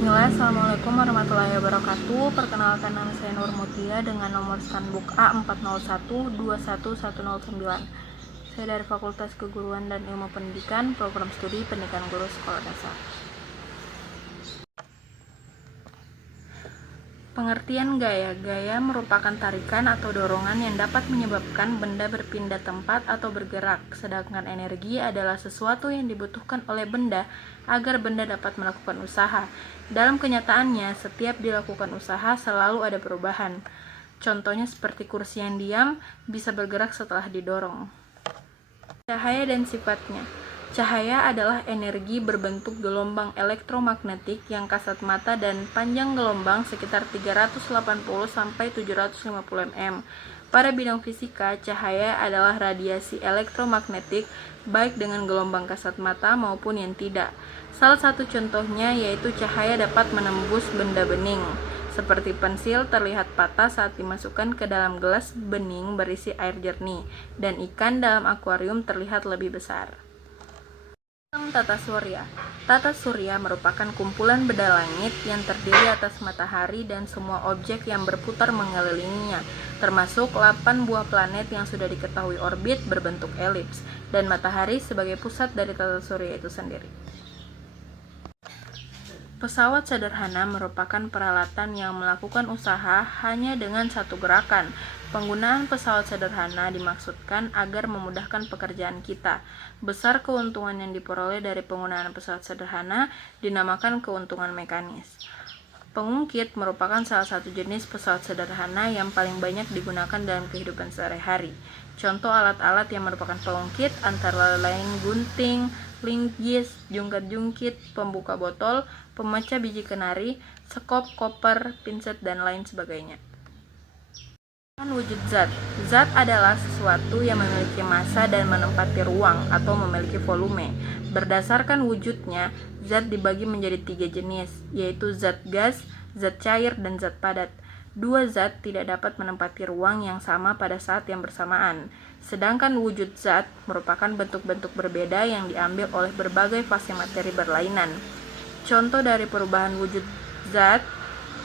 Bismillah, Assalamualaikum warahmatullahi wabarakatuh. Perkenalkan, nama saya Nur Mutia dengan nomor standbook A40121109. Saya dari Fakultas Keguruan dan Ilmu Pendidikan, Program Studi Pendidikan Guru Sekolah Dasar. Pengertian gaya. Gaya merupakan tarikan atau dorongan yang dapat menyebabkan benda berpindah tempat atau bergerak, sedangkan energi adalah sesuatu yang dibutuhkan oleh benda agar benda dapat melakukan usaha. Dalam kenyataannya, setiap dilakukan usaha selalu ada perubahan. Contohnya seperti kursi yang diam bisa bergerak setelah didorong. Cahaya dan sifatnya. Cahaya adalah energi berbentuk gelombang elektromagnetik yang kasat mata dan panjang gelombang sekitar 380 sampai 750 mm. Pada bidang fisika, cahaya adalah radiasi elektromagnetik baik dengan gelombang kasat mata maupun yang tidak. Salah satu contohnya yaitu cahaya dapat menembus benda bening. Seperti pensil terlihat patah saat dimasukkan ke dalam gelas bening berisi air jernih, dan ikan dalam akuarium terlihat lebih besar. Tata surya. Tata surya merupakan kumpulan benda langit yang terdiri atas matahari dan semua objek yang berputar mengelilinginya, termasuk 8 buah planet yang sudah diketahui orbit berbentuk elips, dan matahari sebagai pusat dari tata surya itu sendiri. Pesawat sederhana merupakan peralatan yang melakukan usaha hanya dengan satu gerakan. Penggunaan pesawat sederhana dimaksudkan agar memudahkan pekerjaan kita. Besar keuntungan yang diperoleh dari penggunaan pesawat sederhana dinamakan keuntungan mekanis. Pengungkit merupakan salah satu jenis pesawat sederhana yang paling banyak digunakan dalam kehidupan sehari-hari. Contoh alat-alat yang merupakan pengungkit antara lain gunting, linggis, jungkat-jungkit, pembuka botol, pemecah biji kenari, sekop, koper, pinset, dan lain sebagainya. Wujud zat. Zat adalah sesuatu yang memiliki massa dan menempati ruang atau memiliki volume. Berdasarkan wujudnya, zat dibagi menjadi 3 jenis, yaitu zat gas, zat cair, dan zat padat. Dua zat tidak dapat menempati ruang yang sama pada saat yang bersamaan. Sedangkan wujud zat merupakan bentuk-bentuk berbeda yang diambil oleh berbagai fase materi berlainan. Contoh dari perubahan wujud zat,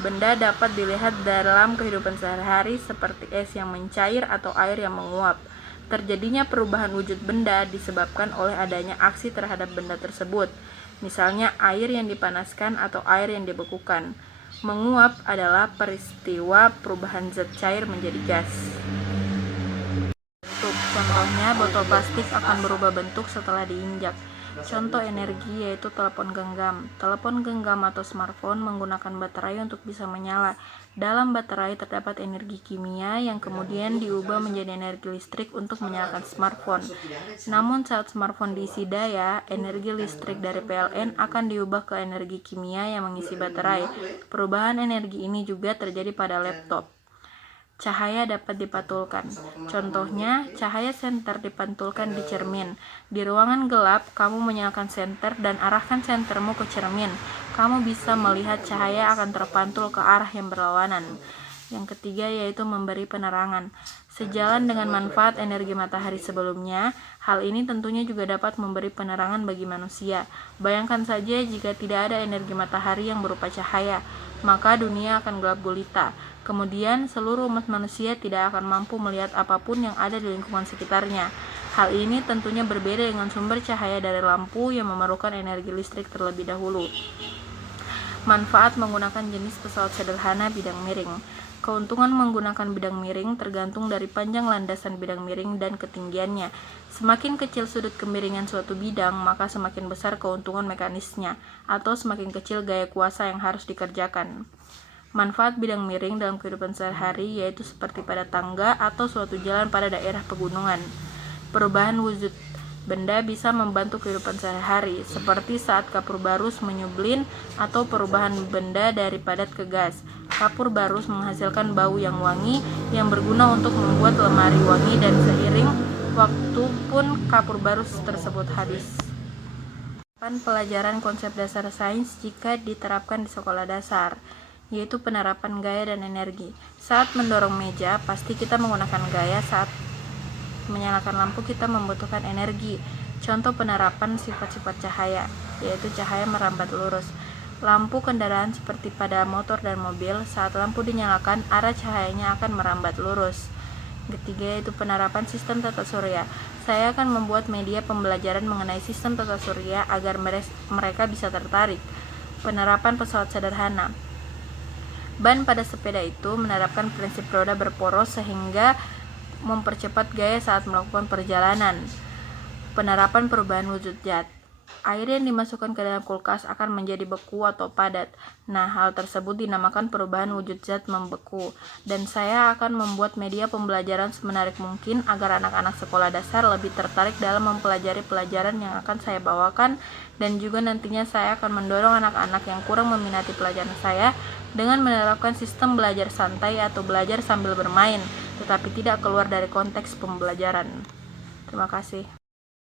benda dapat dilihat dalam kehidupan sehari-hari seperti es yang mencair atau air yang menguap. Terjadinya perubahan wujud benda disebabkan oleh adanya aksi terhadap benda tersebut, misalnya air yang dipanaskan atau air yang dibekukan. Menguap adalah peristiwa perubahan zat cair menjadi gas. Contohnya, botol plastik akan berubah bentuk setelah diinjak. Contoh energi yaitu telepon genggam. Telepon genggam atau smartphone menggunakan baterai untuk bisa menyala. Dalam baterai terdapat energi kimia yang kemudian diubah menjadi energi listrik untuk menyalakan smartphone. Namun saat smartphone diisi daya, energi listrik dari PLN akan diubah ke energi kimia yang mengisi baterai. Perubahan energi ini juga terjadi pada laptop. Cahaya dapat dipantulkan. Contohnya, cahaya senter dipantulkan di cermin. Di ruangan gelap, kamu menyalakan senter dan arahkan sentermu ke cermin. Kamu bisa melihat cahaya akan terpantul ke arah yang berlawanan. Yang ketiga yaitu memberi penerangan. Sejalan dengan manfaat energi matahari sebelumnya, hal ini tentunya juga dapat memberi penerangan bagi manusia. Bayangkan saja jika tidak ada energi matahari yang berupa cahaya, maka dunia akan gelap gulita. Kemudian seluruh umat manusia tidak akan mampu melihat apapun yang ada di lingkungan sekitarnya. Hal ini tentunya berbeda dengan sumber cahaya dari lampu yang memerlukan energi listrik terlebih dahulu. Manfaat menggunakan jenis pesawat sederhana bidang miring. Keuntungan menggunakan bidang miring tergantung dari panjang landasan bidang miring dan ketinggiannya. Semakin kecil sudut kemiringan suatu bidang, maka semakin besar keuntungan mekanisnya, atau semakin kecil gaya kuasa yang harus dikerjakan. Manfaat bidang miring dalam kehidupan sehari-hari yaitu seperti pada tangga atau suatu jalan pada daerah pegunungan. Perubahan wujud benda bisa membantu kehidupan sehari-hari, seperti saat kapur barus menyublin atau perubahan benda dari padat ke gas. Kapur barus menghasilkan bau yang wangi yang berguna untuk membuat lemari wangi, dan seiring waktu pun kapur barus tersebut habis. Pelajaran konsep dasar sains jika diterapkan di sekolah dasar, yaitu penerapan gaya dan energi. Saat mendorong meja, pasti kita menggunakan gaya. Saat menyalakan lampu, kita membutuhkan energi. Contoh penerapan sifat-sifat cahaya, yaitu cahaya merambat lurus. lampu kendaraan seperti pada motor dan mobil. Saat lampu dinyalakan, arah cahayanya akan merambat lurus. Ketiga yaitu penerapan sistem tata surya. Saya akan membuat media pembelajaran mengenai sistem tata surya agar mereka bisa tertarik. Penerapan pesawat sederhana. Ban pada sepeda itu menerapkan prinsip roda berporos sehingga mempercepat gaya saat melakukan perjalanan. Penerapan perubahan wujud zat. Air yang dimasukkan ke dalam kulkas akan menjadi beku atau padat. Nah, hal tersebut dinamakan perubahan wujud zat membeku. Dan saya akan membuat media pembelajaran semenarik mungkin agar anak-anak sekolah dasar lebih tertarik dalam mempelajari pelajaran yang akan saya bawakan, dan juga nantinya saya akan mendorong anak-anak yang kurang meminati pelajaran saya dengan menerapkan sistem belajar santai atau belajar sambil bermain, tetapi tidak keluar dari konteks pembelajaran. Terima kasih.